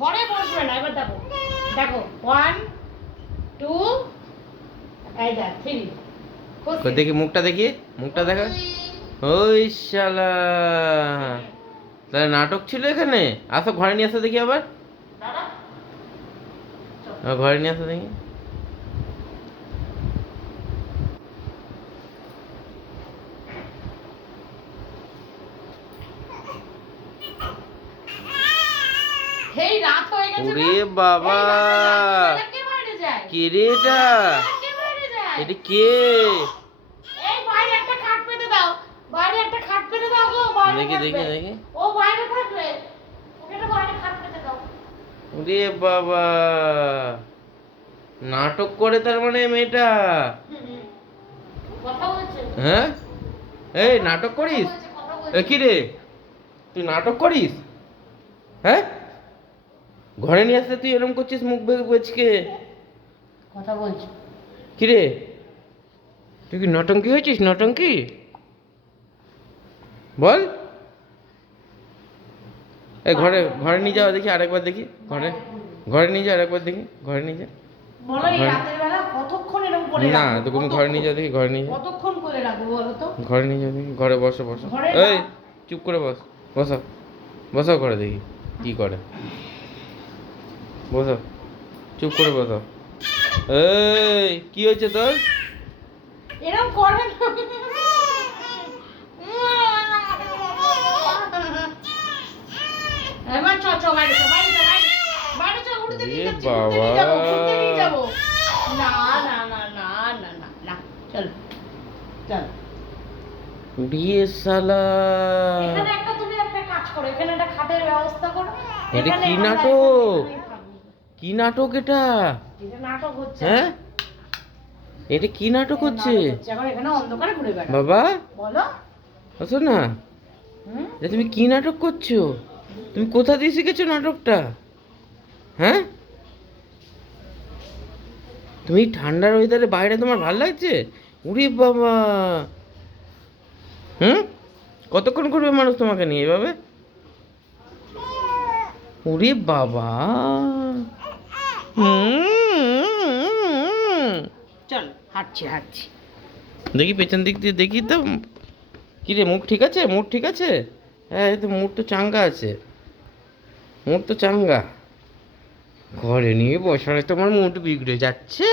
ঘরে বসবে না এবার দেখো। দেখো ওয়ান টু এই দেখ থ্রি দেখি মুখটা দেখি মুখটা দেখা। ওই শালা। তাহলে নাটক ছিল এখানে? আসো ঘরে নিয়ে আসো দেখি আবার। ঘরে নিয়ে আসো দেখি। হেই রাত হয়ে গেছে ওরে বাবা। কে বাইরে যায়? কে রে এটা? কে বাইরে যায়? এটা কে? এই বাইরে একটা খাট পেতে দাও। বাইরে একটা খাট পেতে দাও গো বাইরে দেখি দেখি দেখি। ও বাইরে থাকবে। ওকে একটা বাইরে খাট পেতে দাও। ওরে বাবা। নাটক করে তার মানে মেয়েটা? হ্যাঁ? এই নাটক করিস? কি রে? তুই নাটক করিস? হ্যাঁ? ঘরে নিয়ে আসতে তুই এরকম করছিস মুখ বেচকে? কথা বলছে। কি রে তুই কি নটঙ্কি হয়েছিস? নটঙ্কি? বল। এই ঘরে ঘরে নিয়ে যাও দেখি আরেকবার দেখি। ঘরে ঘরে নিয়ে যাও আরেকবার দেখি। ঘরে নিয়ে যা। করে না তুমি ঘরে নিয়ে যাও দেখি ঘরে নিয়ে যাও কতক্ষণ করে রাখব বলো তো? ঘরে নিয়ে যাও দেখি ঘরে বসো বসো। এই চুপ করে বস বসো। বসো ঘরে দেখি কি করে। বসো। চুপ করে বসো। এই কি হয়েছে তোর? এরকম করবে বিয়ে সালা। এখানে একটা তুমি একটা কাজ করো এখানে একটা খাটের ব্যবস্থা করো। এটা কি নাটক? কি নাটক এটা? এটা নাটক হচ্ছে। হ্যাঁ? এটা কি নাটক হচ্ছে? এখন এখানে অন্ধকারে ঘুরে বেড়াও। বাবা? বলো। আসো না। হুম? তুমি কি নাটক করছ? তুমি কোথা দিয়ে শিখেছো নাটকটা? হ্যাঁ? তুমি ঠান্ডার ওয়েদারে বাইরে তোমার ভালো লাগছে? উরে বাবা! হুম? কতক্ষণ করবে মানুষ তোমাকে নিয়ে এভাবে? উরে বাবা! হাঁটছি হাঁটছি দেখি পেছন দিক দিয়ে দেখি তো। কি রে মুখ ঠিক আছে? মুখ ঠিক আছে? হ্যাঁ এই তো মুখ তো চাঙ্গা আছে। মুখ তো চাঙ্গা। ঘরে নিয়ে বসালে তোমার মুড বিগড়ে যাচ্ছে।